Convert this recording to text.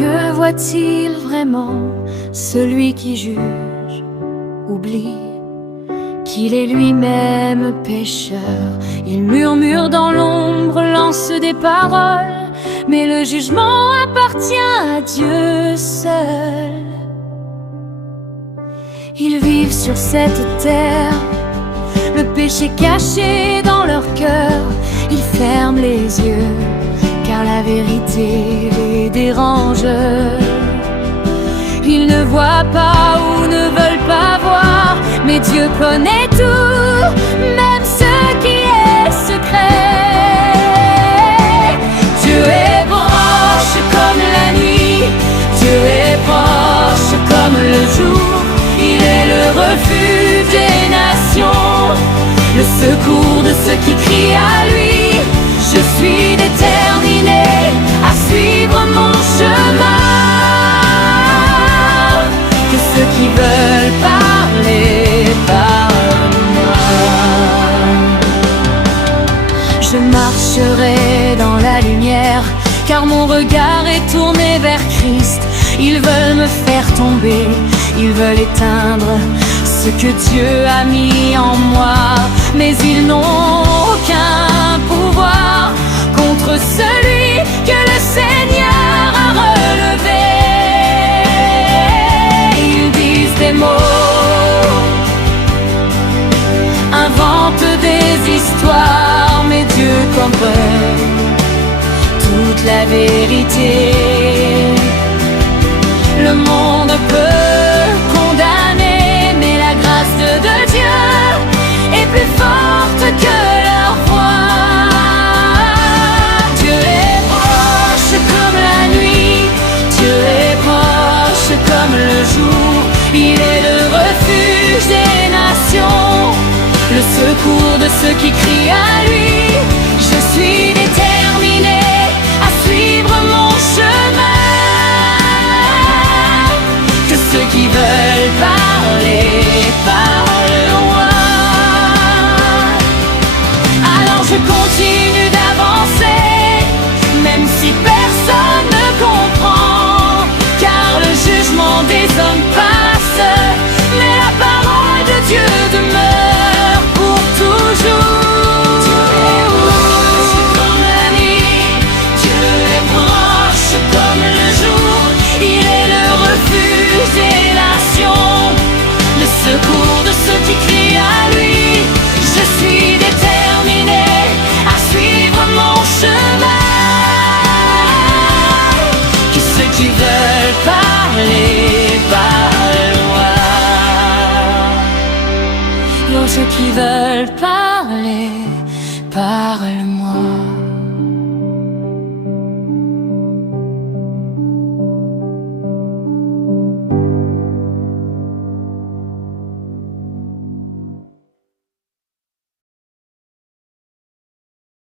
Que voit-il vraiment celui qui juge? Oublie qu'il est lui-même pécheur. Il murmure dans l'ombre, lance des paroles, mais le jugement appartient à Dieu seul. Ils vivent sur cette terre, le péché caché dans leur cœur. Ils ferment les yeux, car la vérité les dérange. Ils ne voient pas ou ne veulent pas voir, mais Dieu connaît tout, même ce qui est secret. Dieu est proche comme la nuit, Dieu est proche comme le jour. Il est le refuge des nations, le secours de ceux qui crient à lui. Je suis déterminé à suivre mon chemin. Que ceux qui veulent parler parlent de moi. Je marcherai dans la lumière, car mon regard est tourné vers Christ. Ils veulent me faire tomber, ils veulent éteindre ce que Dieu a mis en moi, mais ils n'ont aucun pouvoir contre celui que le Seigneur a relevé. Ils disent des mots, inventent des histoires, mais Dieu comprend toute la vérité. Le monde peut condamner, mais la grâce de Dieu est plus forte que leur voix. Dieu est proche comme la nuit, Dieu est proche comme le jour. Il est le refuge des nations, le secours de ceux qui crient à lui. Je suis